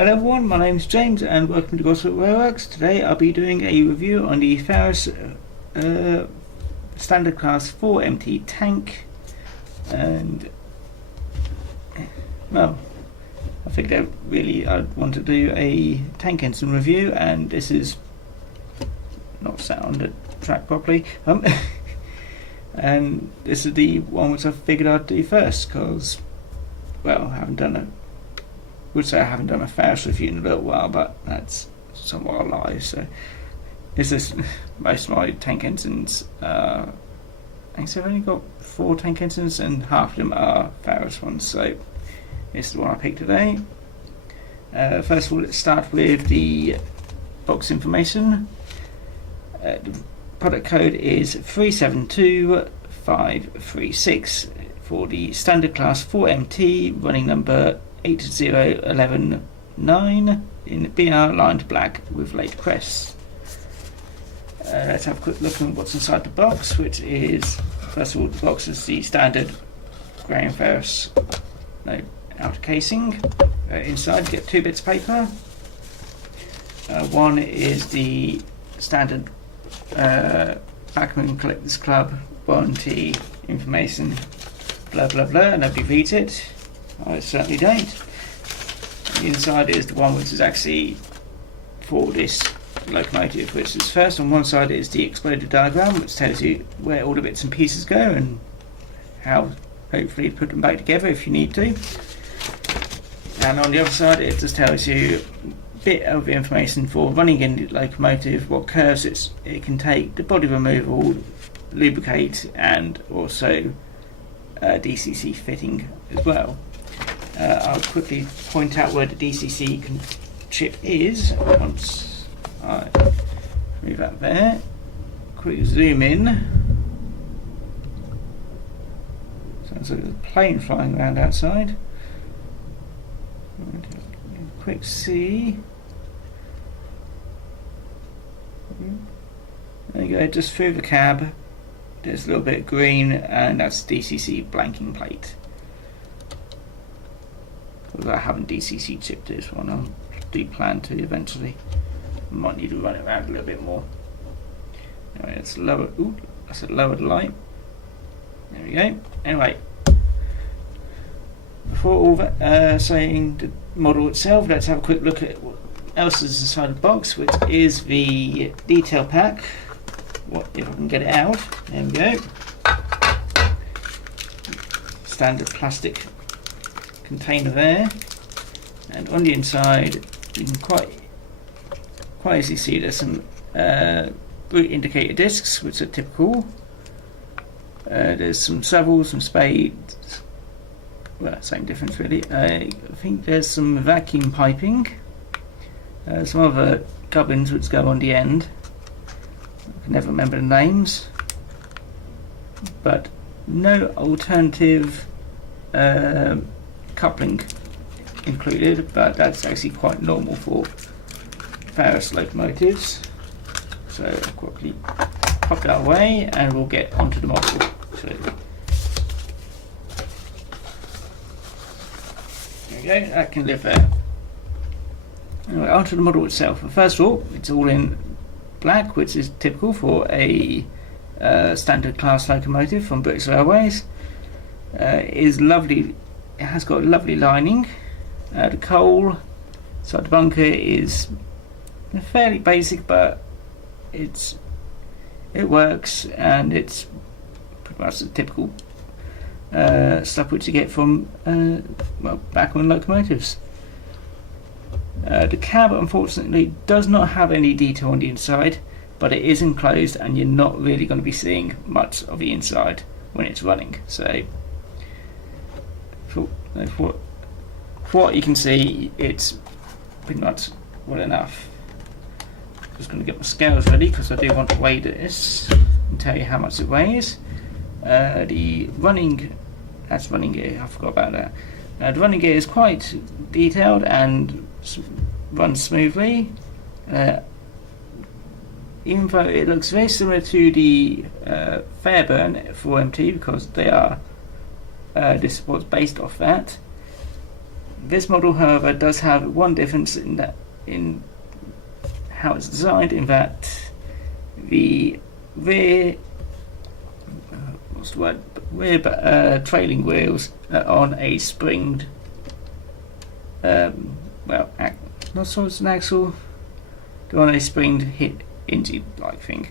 Hello everyone, my name is James and welcome to Gosport Railworks. Today I'll be doing a review on the Farish Standard Class 4MT tank, and well, I think that really I want to do a tank engine review, and this is not sat on the track properly, and this is the one which I figured I'd do first because, well, I haven't done a Farish review in a little while, but that's somewhat a lie. So this is most of my tank engines. I think I've only got 4 tank engines and half of them are Farish ones, so this is the one I picked today. First of all, let's start with the box information. The product code is 372536 for the standard class 4MT, running number 80119 in BR lined black with late press. Let's have a quick look at what's inside the box, which is, first of all, the box is the standard grey and Farish outer casing. Inside you get 2 bits of paper. One is the standard Backman Collectors Club warranty information, blah blah blah, nobody reads it. I certainly don't. The inside is the one which is actually for this locomotive, which is first on one side is the exploded diagram, which tells you where all the bits and pieces go and how hopefully put them back together if you need to. And on the other side it just tells you a bit of information for running in the locomotive, what curves it can take, the body removal, lubricate, and also DCC fitting as well. I'll quickly point out where the DCC chip is once I move that there. Quick zoom in. Sounds like there's a plane flying around outside. Quick see. There you go, just through the cab. There's a little bit of green, and that's DCC blanking plate. Although I haven't DCC chipped this one, I do plan to eventually. I might need to run it around a little bit more. Anyway, let's lower. Ooh, I said lower the light. There we go. Anyway, before all that, saying the model itself, let's have a quick look at what else is inside the box, which is the detail pack. What if I can get it out? There we go. Standard plastic container there, and on the inside you can quite easily see there's some route indicator discs, which are typical. There's some shovels, some spades, well, same difference really. I think there's some vacuum piping, some other gubbins which go on the end. I can never remember the names, but no alternative coupling included, but that's actually quite normal for Farish locomotives. So I'll quickly pop that away and we'll get onto the model. So there we go, that can live there. Anyway, onto the model itself. First of all, it's all in black, which is typical for a standard class locomotive from British Railways. It is lovely. It has got a lovely lining. The coal inside the bunker is fairly basic, but it works, and it's pretty much the typical stuff which you get from back on locomotives. The cab unfortunately does not have any detail on the inside, but it is enclosed and you're not really going to be seeing much of the inside when it's running. So for what you can see, it's pretty much well enough. Just going to get my scales ready because I do want to weigh this and tell you how much it weighs. The running gear, I forgot about that. The running gear is quite detailed and runs smoothly. Even though it looks very similar to the Fairburn 4MT because they are this was based off that. This model, however, does have one difference in how it's designed, in that the rear trailing wheels are on a springed, not so it's an axle, they're on a springed hinge like thing.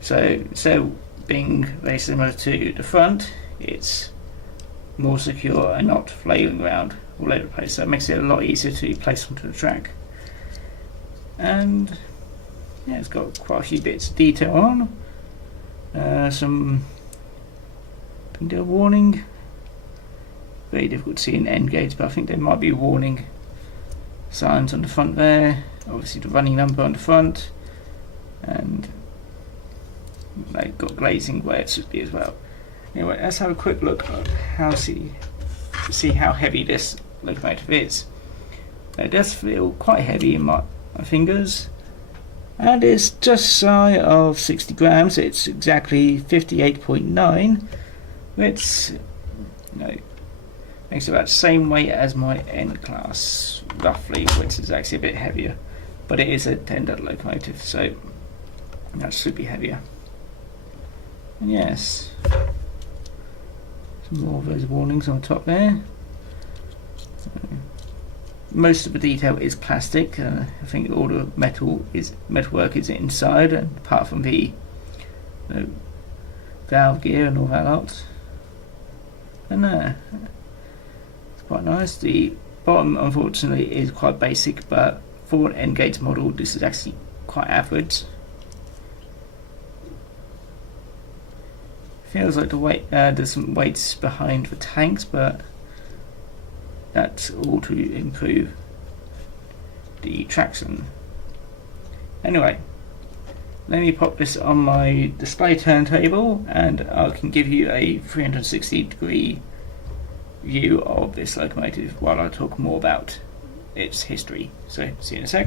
So being very similar to the front, it's more secure and not flailing around all over the place, so it makes it a lot easier to place onto the track. And yeah, it's got quite a few bits of detail on. Some pinwheel warning. Very difficult to see in end gates, but I think there might be warning signs on the front there. Obviously the running number on the front, and they've got glazing where it should be as well. Anyway, let's have a quick look at see how heavy this locomotive is. It does feel quite heavy in my fingers, and it's just shy of 60 grams. It's exactly 58.9, which makes about the same weight as my N class, roughly, which is actually a bit heavier, but it is a tender locomotive, so that should be heavier. And yes, some more of those warnings on the top there. Most of the detail is plastic. I think all the metalwork is inside, and apart from the valve gear and all that lot. And it's quite nice. The bottom, unfortunately, is quite basic, but for an N-gauge model, this is actually quite average. Feels like the weight, there's some weights behind the tanks, but that's all to improve the traction. Anyway, let me pop this on my display turntable, and I can give you a 360-degree view of this locomotive while I talk more about its history. So, see you in a sec.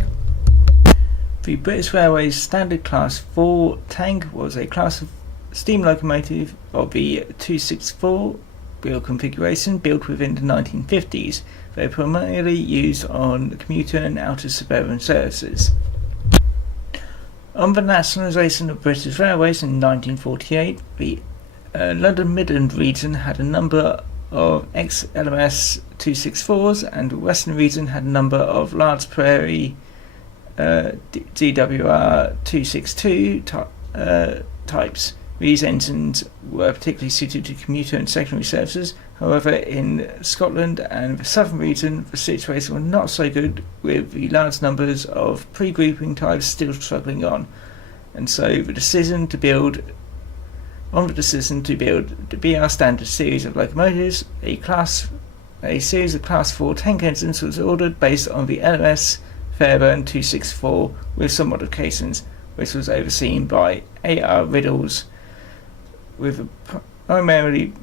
The British Railways Standard Class 4 tank was a class of steam locomotive of the 264 wheel configuration built within the 1950s. They were primarily used on commuter and outer suburban services. On the nationalisation of British Railways in 1948, the London Midland region had a number of ex-LMS 264s, and the Western region had a number of large prairie DWR 262 types. These engines were particularly suited to commuter and secondary services. However, in Scotland and the southern region, the situation was not so good, with the large numbers of pre-grouping types still struggling on. And so the decision to build the BR Standard series of locomotives, a series of Class 4 tank engines was ordered based on the LMS Fairburn 264 with some modifications, which was overseen by A.R. Riddles, with primary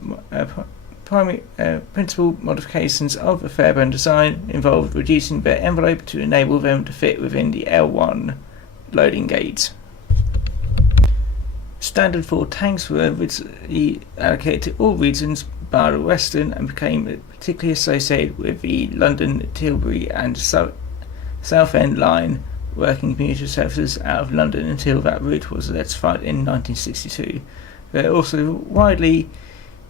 principal modifications of the Fairburn design involved reducing their envelope to enable them to fit within the L1 loading gauge. Standard 4 tanks were originally allocated to all regions bar the Western, and became particularly associated with the London, Tilbury and Southend line working commuter services out of London until that route was electrified in 1962. They're also widely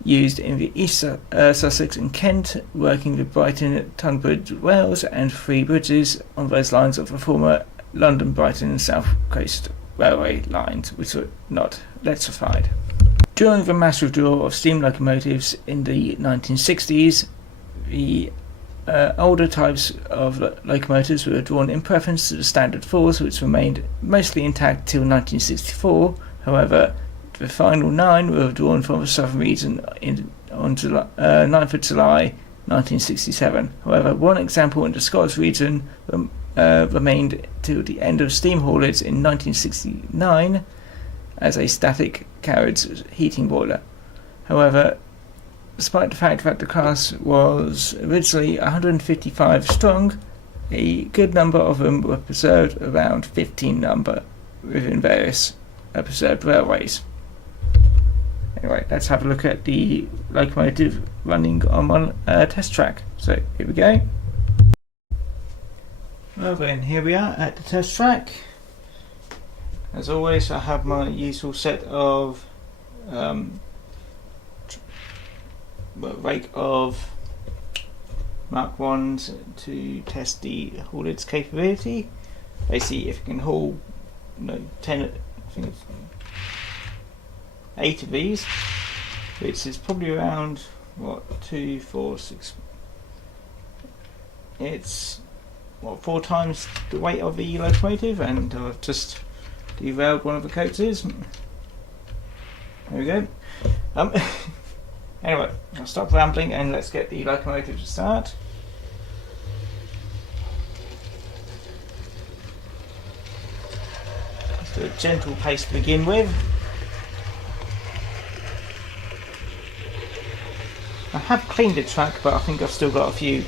used in the East Sussex and Kent, working with Brighton, Tunbridge Wells and Three Bridges on those lines of the former London, Brighton and South Coast Railway lines, which were not electrified. During the mass withdrawal of steam locomotives in the 1960s, the older types of locomotives were drawn in preference to the Standard 4s, which remained mostly intact till 1964. However, the final 9 were withdrawn from the southern region on 9th of July 1967. However, one example in the Scottish region remained till the end of steam haulage in 1969 as a static carriage heating boiler. However, despite the fact that the class was originally 155 strong, a good number of them were preserved, around 15 number, within various preserved railways. Anyway, let's have a look at the locomotive running on one test track. So here we go. Well then, here we are at the test track. As always, I have my usual set of rake of Mark 1s to test the haulage capability. Basically, if it can haul 10, I think it's 8 of these, which is probably around 2, 4, 6. It's 4 times the weight of the locomotive, and I've just derailed one of the coaches. There we go. Anyway, I'll stop rambling and let's get the locomotive to start. Let's do a gentle pace to begin with. I have cleaned the track, but I think I've still got a few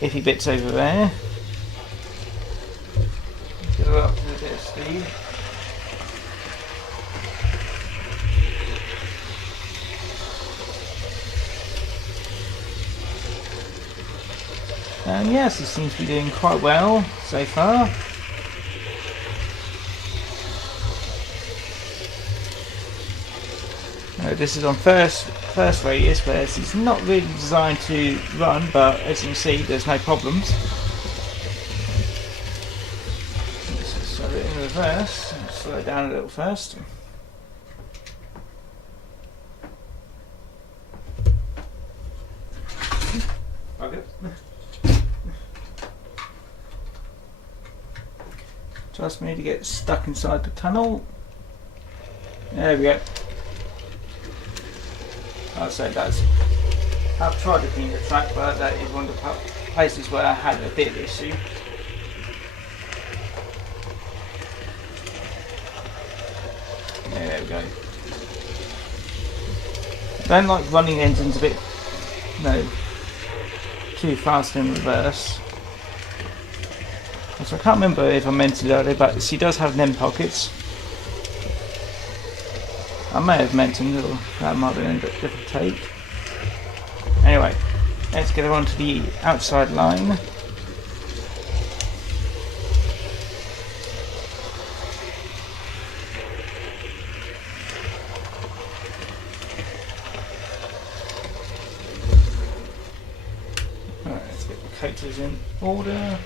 iffy bits over there. Get her up to a bit of speed. And yes, it seems to be doing quite well so far. This is on first radius, where it's not really designed to run, but as you can see, there's no problems. Let's just slow it in reverse. Slow it down a little first. Okay. Trust me to get stuck inside the tunnel. There we go. I'd say that's. I've tried to clean the track, but that is one of the places where I had a bit of issue. There we go. I don't like running engines a bit, too fast in reverse. So I can't remember if I mentioned it earlier, but she does have NEM pockets. I may have mentioned it, or that might have been a different take. Anyway, let's get her onto the outside line. Alright, let's get the coaches in order.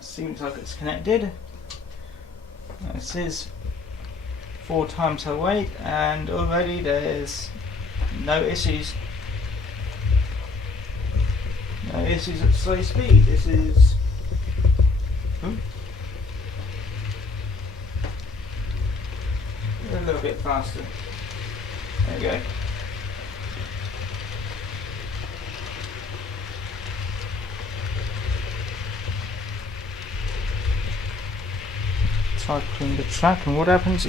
Seems like it's connected. This is 4 times her weight, and already there's no issues. No issues at slow speed. This is a little bit faster. There we go. Cycling the track, and what happens?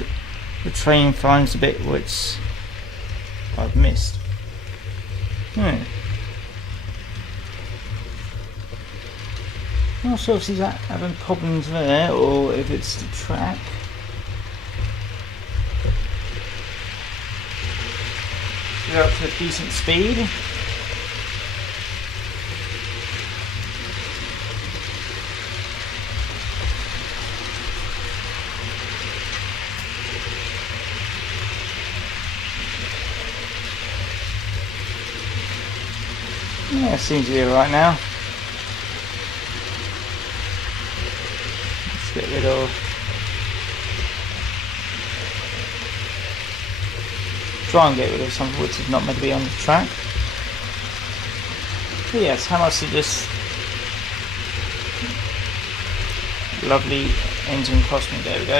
The train finds a bit which I've missed. I'm not sure if she's having problems there or if it's the track. Get up to a decent speed. Yeah, seems to be right now. Let's get rid of. Try and get rid of something which is not meant to be on the track. But yes, how much did this lovely engine cost me? There we go.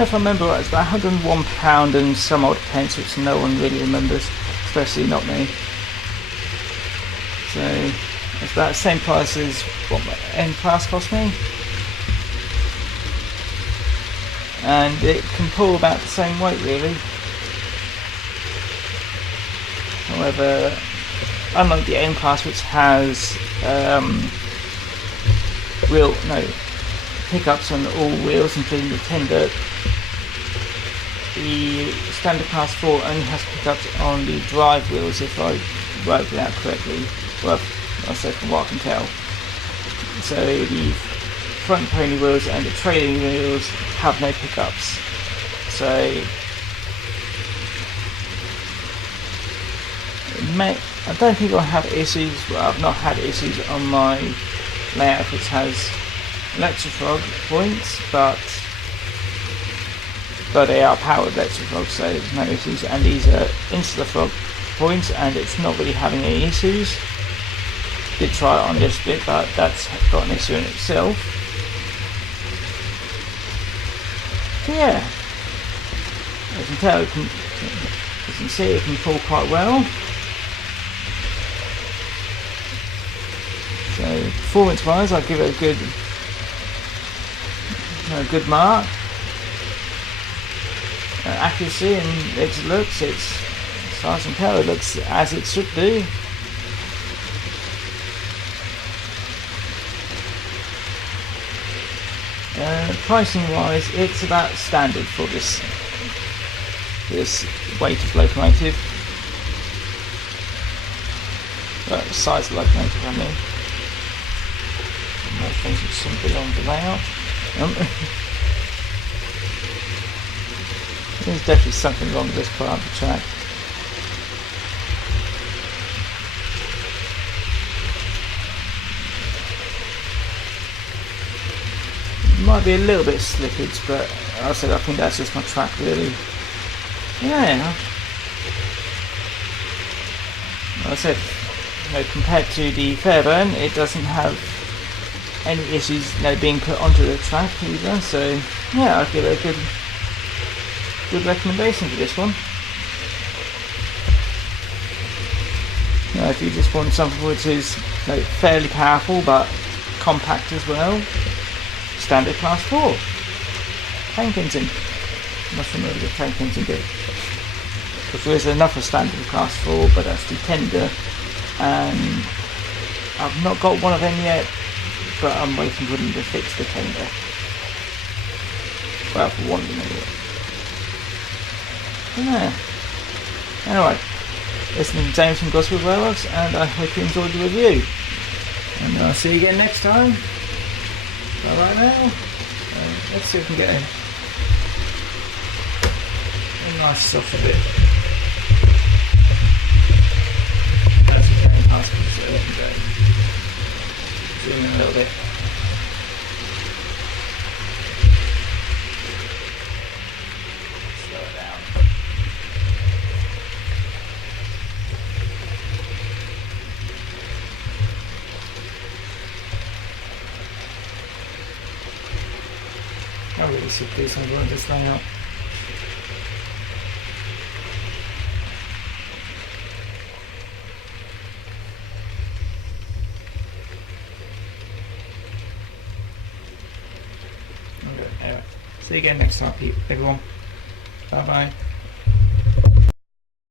If I remember right, it's about £101 and some odd pence, which no one really remembers, especially not me. So it's about the same price as what my N class cost me, and it can pull about the same weight really. However, unlike the N class, which has pickups on all wheels including the tender, the standard class 4 only has pickups on the drive wheels if I worked it out correctly. Well, I'll say from what I can tell. So the front pony wheels and the trailing wheels have no pickups. So I don't think I'll have issues. Well, I've not had issues on my layout which has electrofrog points, but they are powered electrofrog, so there's no issues. And these are insular frog points, and it's not really having any issues. Did try it on this bit, but that's got an issue in itself. So yeah, as you can tell, as you can see, it can pull quite well. So performance-wise, I'll give it a good mark. Accuracy and its looks, as far as I can tell, it looks as it should do. Pricing-wise, it's about standard for this weight of locomotive. Well, size of locomotive, I mean. More things that shouldn't be on the layout. There's definitely something wrong with this part of the track. It might be a little bit of slippage, but I think that's just my track really. Yeah. Like I said, compared to the Fairburn, it doesn't have any issues being put onto the track either, so yeah, I'll give it a good recommendation for this one. If you just want something which is fairly powerful but compact as well, standard class 4. Tank engine. Nothing really with tank engine bit. Because there is another standard class 4, but that's the tender, and I've not got one of them yet, but I'm waiting for them to fix the tender. Well, for one of them anyway. Yeah. Anyway, listening to James from Gosport Railworks, and I hope you enjoyed the review. And I'll see you again next time. But right now, let's see if we can get a nice soft bit. That's very nice, so let me go. Zoom in a little bit. Slow it down. I really should do something like this layout. Anyway, see you again next time, everyone. Bye bye.